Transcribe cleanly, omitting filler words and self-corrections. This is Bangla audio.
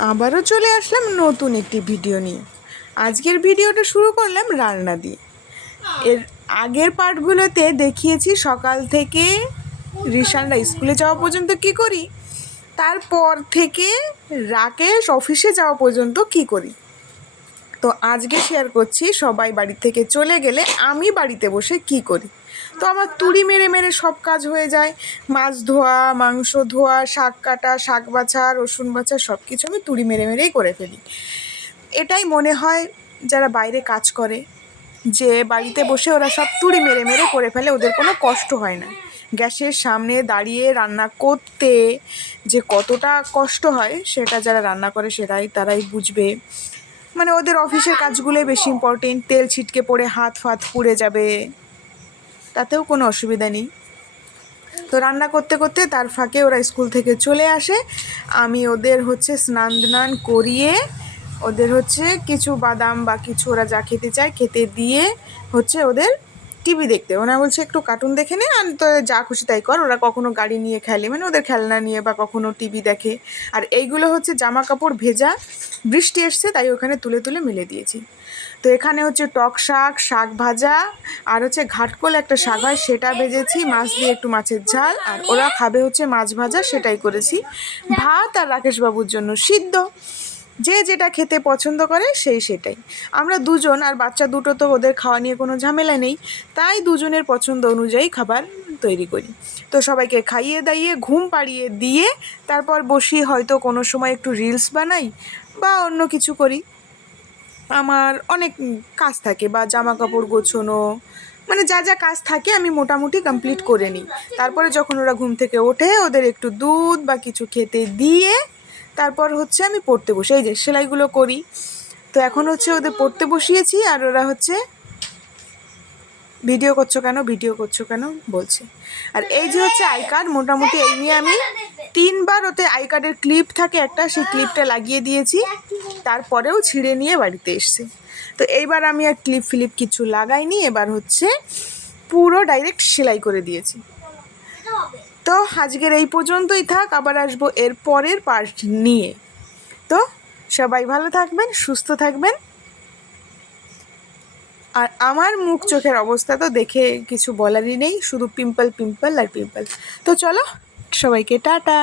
আবারও চলে আসলাম নতুন একটি ভিডিও নিয়ে। আজকের ভিডিওটা শুরু করলাম রান্না দিয়ে। এর আগের পার্টগুলোতে দেখিয়েছি সকাল থেকে রিশানরা স্কুলে যাওয়া পর্যন্ত কি করি, তারপর থেকে রাকেশ অফিসে যাওয়া পর্যন্ত কি করি। তো আজকে শেয়ার করছি সবাই বাড়ি থেকে চলে গেলে আমি বাড়িতে বসে কি করি। তো আমার তুড়ি মেরে মেরে সব কাজ হয়ে যায়। মাছ ধোয়া, মাংস ধোয়া, শাক কাটা, শাক বাছা, রসুন বাছা, সব কিছু আমি তুড়ি মেরে মেরেই করে ফেলি। এটাই মনে হয় যারা বাইরে কাজ করে, যে বাড়িতে বসে ওরা সব তুড়ি মেরে মেরে করে ফেলে, ওদের কোনো কষ্ট হয় না। গ্যাসের সামনে দাঁড়িয়ে রান্না করতে যে কতটা কষ্ট হয় সেটা যারা রান্না করে তারাই বুঝবে। মানে ওদের অফিসের কাজগুলোই বেশি ইম্পর্টেন্ট। তেল ছিটকে পড়ে হাত ফাত পুড়ে যাবে, তাতেও কোনো অসুবিধা নেই। তো রান্না করতে করতে তার ফাঁকে ওরা স্কুল থেকে চলে আসে। আমি ওদের স্নান দান করিয়ে ওদের কিছু বাদাম বা কিছু ওরা যা খেতে চায় খেতে দিয়ে ওদের টিভি দেখতে, ওরা বলছে একটু কার্টুন দেখে নে, আর তো যা খুশি তাই কর। ওরা কখনো গাড়ি নিয়ে খেলে, মানে ওদের খেলনা নিয়ে, বা কখনো টিভি দেখে। আর এইগুলো জামা কাপড় ভেজা, বৃষ্টি এসছে তাই ওখানে তুলে তুলে মেলে দিয়েছি। তো এখানে টক শাক, শাক ভাজা, আর ঘাটকোল একটা শাক হয় সেটা ভেজেছি, মাছ দিয়ে একটু মাছের ঝাল, আর ওরা খাবে মাছ ভাজা, সেটাই করেছি। ভাত আর রাকেশবাবুর জন্য সিদ্ধ, যে যেটা খেতে পছন্দ করে সেটাই। আমরা দুজন, আর বাচ্চা দুটো, তো ওদের খাওয়া নিয়ে কোনো ঝামেলা নেই, তাই দুজনের পছন্দ অনুযায়ী খাবার তৈরি করি। তো সবাইকে খাইয়ে দাইয়ে ঘুম পাড়িয়ে দিয়ে তারপর বসি, হয়তো কোনো সময় একটু রিলস বানাই বা অন্য কিছু করি। আমার অনেক কাজ থাকে, বা জামা কাপড় গোছানো, মানে যা যা কাজ থাকে আমি মোটামুটি কমপ্লিট করে নিই। তারপরে যখন ওরা ঘুম থেকে ওঠে ওদের একটু দুধ বা কিছু খেতে দিয়ে তারপর আমি পড়তে বসে, এই যে সেলাইগুলো করি। তো এখন ওদের পড়তে বসিয়েছি, আর ওরা ভিডিও করছো কেন বলছে। আর এই যে আই কার্ড, মোটামুটি এই নিয়ে আমি 3বার ওতে আই কার্ডের ক্লিপ থাকে একটা, সেই ক্লিপটা লাগিয়ে দিয়েছি, তারপরেও ছিঁড়ে নিয়ে বাড়িতে এসছে। তো এইবার আমি আর ক্লিপ ফিলিপ কিছু লাগাইনি, এবার পুরো ডাইরেক্ট সেলাই করে দিয়েছি। তো আজকের এই পর্যন্তই থাক, আবার আসবো এর পরের পার্ট নিয়ে। তো সবাই ভালো থাকবেন, সুস্থ থাকবেন। আর আমার মুখ চোখের অবস্থা তো দেখে কিছু বলারই নেই, শুধু পিম্পল পিম্পল আর পিম্পল। তো চলো, সবাইকে টাটা।